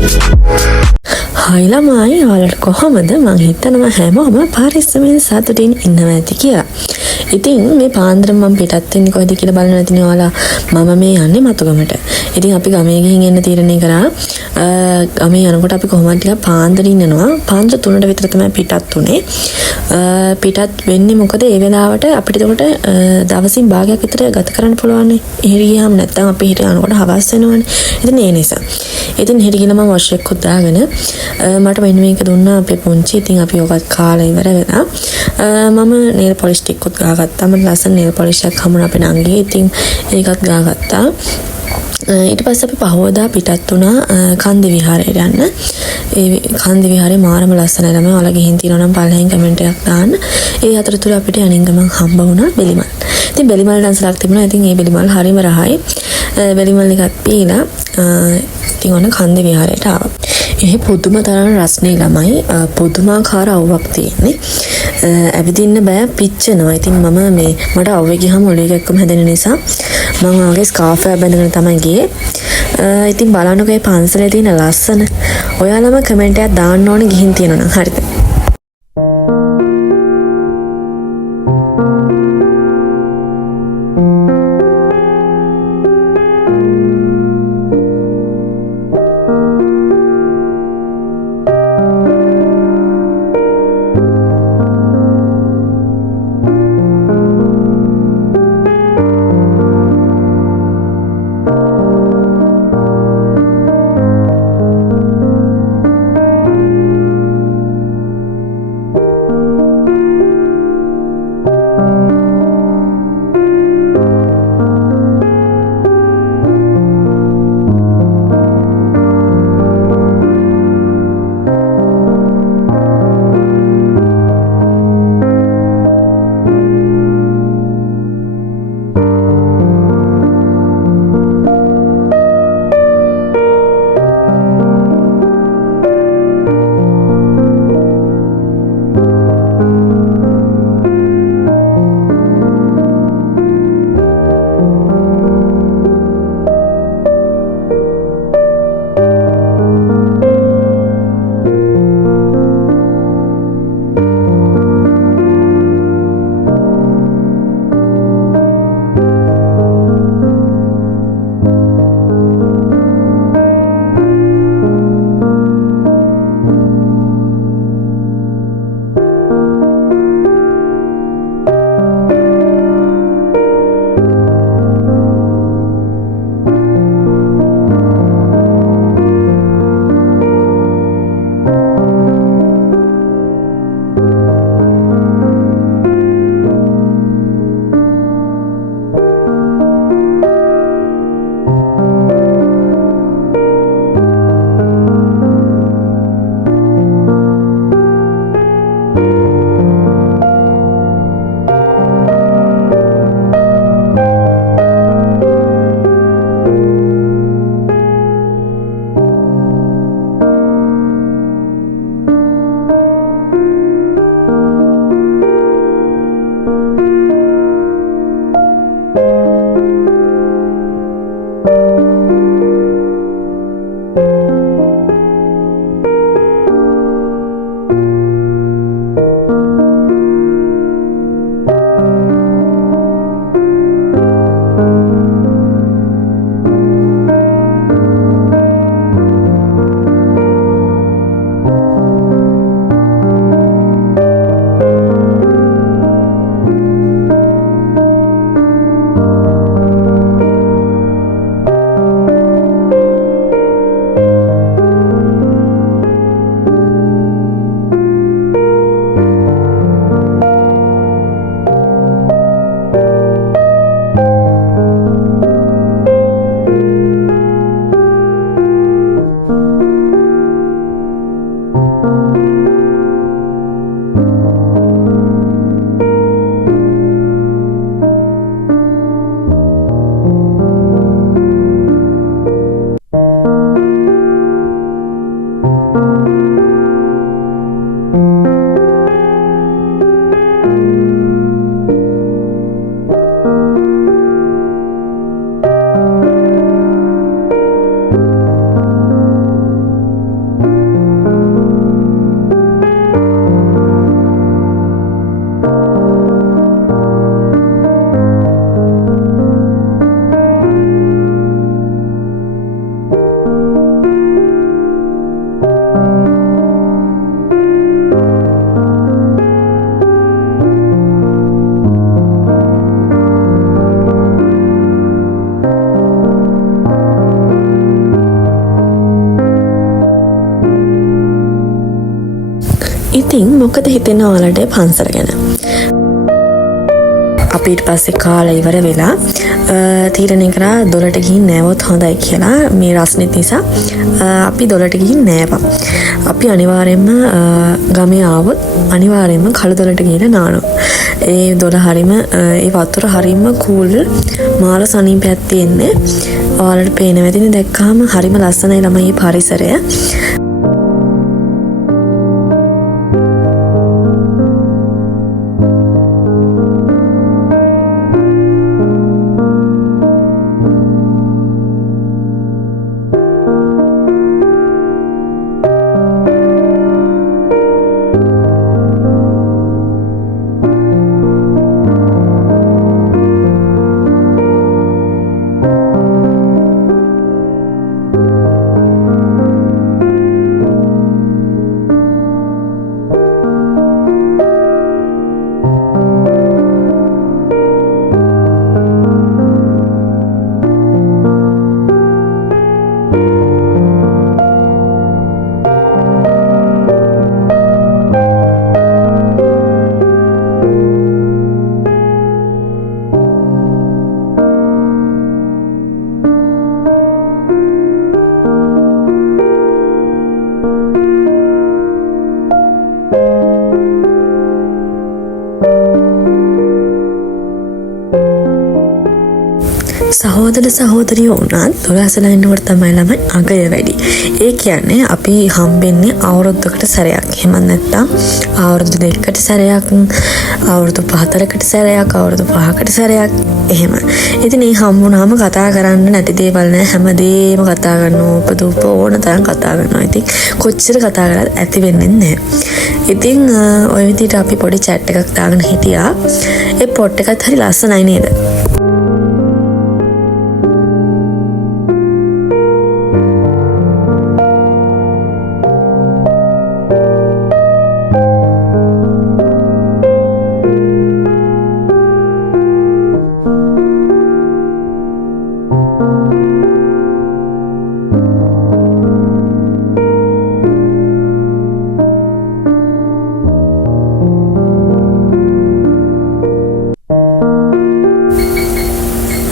හයි ළමයි ඔයාලට කොහොමද? මං හිතනවා හැමෝම පරිස්සමෙන් සතුටින් ඉන්නවා ඇති කියලා. ඉතින් මේ පාන්දර මම පිටත් වෙන්නේ කොහෙද කියලා බලන්න නැතිනේ ඔයාලා. මම මේ යන්නේ මතුගමට. ඉතින් අපි ගමේ ගිහින් එන්න තීරණය කරා. ගමේ යනකොට අපි කොහොමද ටිකක් පාන්දරින් යනවා. පාන්දර 3ට විතර තමයි පිටත් උනේ. පිටත් වෙන්නේ මොකද ඒ වෙලාවට අපිට එතකොට දවසින් භාගයක් විතර ගත කරන්න පුළුවන්. එහෙට ගියාම නැත්තම් අපි හිට යනකොට හවස් වෙනවනේ. ඉතින් ඒ නිසා. ඉතින් හෙට ගිහලා මම වොෂ් එකක් දාගෙන මට මෙන්න මේක දුන්නා අපේ පුංචි. ඉතින් අපි ඔකත් කාලා ඉවර වෙලා මම නේල් පොලිෂ් ටිකක් ගාගත්තා. මම ලස්සන නේල් පොලිෂ් එකක් හමුනා අපේ නංගිගේ. ඉතින් ඒකත් ගාගත්තා. ඊට පස්සේ අපි පහවදා පිටත් වුණා කන්ද විහාරයට යන්න. ඒ කන්ද විහාරේ මාරම ලස්සනයි ළමයි. ඔයාලා ගිහින් තියෙනවා නම් පල්ලෙහින් කමෙන්ට් එකක් දාන්න. ඒ අතරතුර අපිට යනින් ගමන් හම්බ වුණා බෙලිමල්. ඉතින් බෙලිමල් ඩාන්සලක් තිබුණා. ඉතින් ඒ බෙලිමල් හරිම රහයි. බෙලිමල් එකක් පීලා ඉතින් ඔන්න කන්ද විහාරයට ආවා. එහි පුදුම තරම් රස්නේ ළමයි පුදුමාකාර අවුවක් තියෙන්නේ. ඇවිදින්න බෑ පිච්චෙනවා. ඉතින් මම මේ මට අවුවේ ගියාම ඔළුව එක්කම හැදෙන නිසා මම ආගේ ස්කාර්ෆ් එක බැඳගෙන තමයි ගියේ. ඉතින් බලන්නකෝ මේ පන්සලේ තියෙන ලස්සන. ඔයාලම කමෙන්ට් එකක් දාන්න ඕනේ ගිහින් තියෙනවා නම් හරිද? ඉතින් මොකද හිතෙන්නේ ඔයාලට පන්සල ගැන? අපි ඊට පස්සේ කාලා ඉවර වෙලා තීරණය කරා දොලට ගිහින් නෑවොත් හොඳයි කියලා. මේ රස්නෙත් නිසා අපි දොලට ගිහින් නෑවා. අපි අනිවාර්යයෙන්ම ගමේ ආවොත් අනිවාර්යයෙන්ම කළු දොලට ගිහින් නානවා. ඒ දොල හරීම ඒ වතුර හරීම කූල් මාර සනීපයක් තියෙන්නේ. ඔයාලට පේනවා ඇතිනේ දැක්කහම හරීම ලස්සනයි ළමයි පරිසරය. සහෝදර සහෝදරියෝ උනත් දොළහසලා ඉන්නකොට තමයි ළමයි අගය වැඩි. ඒ කියන්නේ අපි හම්බෙන්නේ අවුරුද්දකට සැරයක්. එහෙම නැත්නම් අවුරුදු දෙකකට සැරයක්, අවුරුදු 4කට සැරයක්, අවුරුදු 5කට සැරයක් එහෙම. ඉතින් මේ හම්බුනාම කතා කරන්න නැති දේවල් නෑ. හැමදේම කතා කරනවා. උපදූප ඕන තරම් කතා කරනවා. ඉතින් කොච්චර කතා කරත් ඇති වෙන්නේ නැහැ. ඉතින් ওই විදිහට අපි පොඩි chat එකක් දාගෙන හිටියා. ඒ පොට් එකත් හරි ලස්සනයි නේද?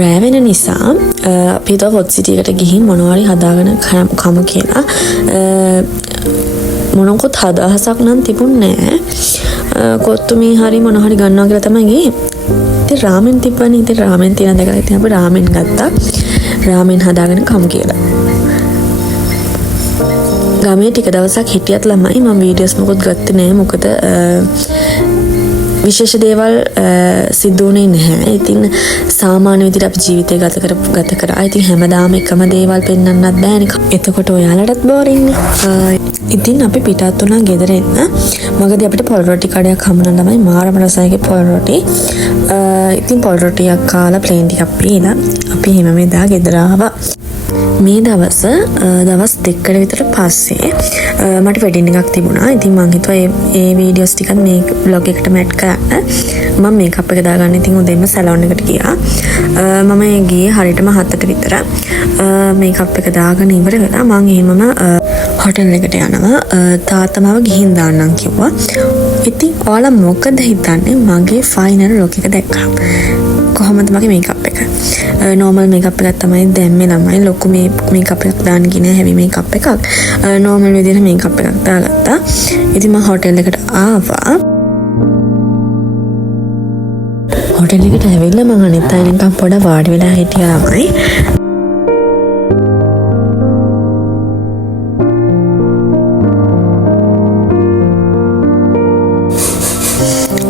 රෑ වෙන නිසා අපි හිතුවා පොත් සිටියකට ගිහින් මොනවාරි හදාගෙන කමු කියලා. මොනකොත් හදහසක් නම් තිබුණේ නැහැ. කොත්තුමී හරි මොන හරි ගන්නවා කියලා තමයි ගියේ. ඉතින් රාමෙන් තිබ්බනේ. ඉතින් රාමෙන් තියෙන දෙකක් ඉතින් අපි රාමෙන් ගත්තා. රාමෙන් හදාගෙන කමු කියලා. ගමේ ටික දවසක් හිටියත් ළමයි මම වීඩියෝස් මොකොත් ගත්තේ නැහැ. මොකද විශේෂ දේවල් සිද්ධ වුණේ නැහැ. ඉතින් සාමාන්‍ය විදිහට අපි ජීවිතය ගත කරා. ඉතින් හැමදාම එකම දේවල් පෙන්වන්නත් බෑනේ. එතකොට ඔයාලටත් බෝරින් නේ. ඉතින් අපි පිටත් වුණා ගෙදර එන්න. මගදී අපිට පොල් රොටි කඩයක් හම්බුණා ළමයි. මාරම රසයි පොල් රොටි. ඉතින් පොල් රොටියක් කාලා ප්ලේන් ටිකක් පීලා අපි හැම මෙදා ගෙදර ආවා. මේ දවස් දෙකකට විතර පස්සේ මට වෙඩින් එකක් තිබුණා. ඉතින් මං හිතුවා ඒ වීඩියෝස් ටිකත් මේ vlog එකටම ඇඩ් කරන්න. මම මේකප් එක දාගන්න ඉතින් උදේම සැලොන් එකට ගියා. මම ගියේ හරියටම 7ට විතර. මේකප් එක දාගෙන ඉවර වෙලා මං එහෙමම හොටෙල් එකට යනවා. තාත්තමව ගිහින් දාන්නම් කිව්වා. ඉතින් ඔයාලා මොකද හිතන්නේ මගේ ෆයිනල් ලුක් එක දැක්කම? කොහොමද මගේ මේකප් එක? නෝමල් මේකප් එකක් තමයි දැම්මේ ළමයි. ලොකු මේකප් එකක් දාන්න ගිනේ හැවි මේකප් එකක්. නෝමල් විදිහට මේකප් එකක් දාගත්තා. ඉතින් මම හොටෙල් එකට ආවා. හොටෙල් එකට ඇවිල්ලා මම අනිත් අය නිකන් පොඩ වාඩි වෙලා හිටියා ළමයි.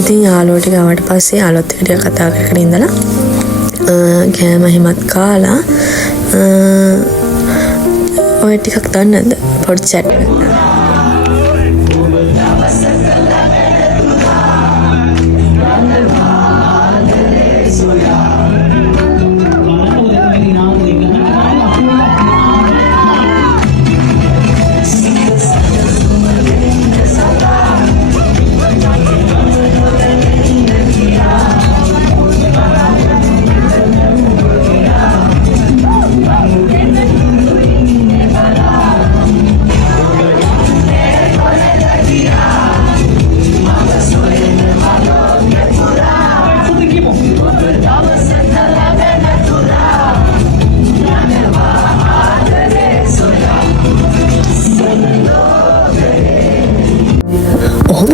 ඉතින් යාළුවෝ ටික ආවට පස්සේ යාළුවොත් එක්ක ටික කතා කරගෙන ඉඳලා කෑම හිමත් කාලා ඔය ටිකක් දන්නද පොඩි chat එකක්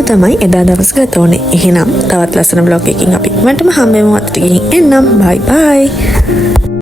තමයි එදා දවස ගත වුනේ. එහෙනම් තවත් ලස්සන බ්ලොග් එකකින් අපි මටම හම්බෙමු. අතට ගිහින් එන්නම්. බයි බයි.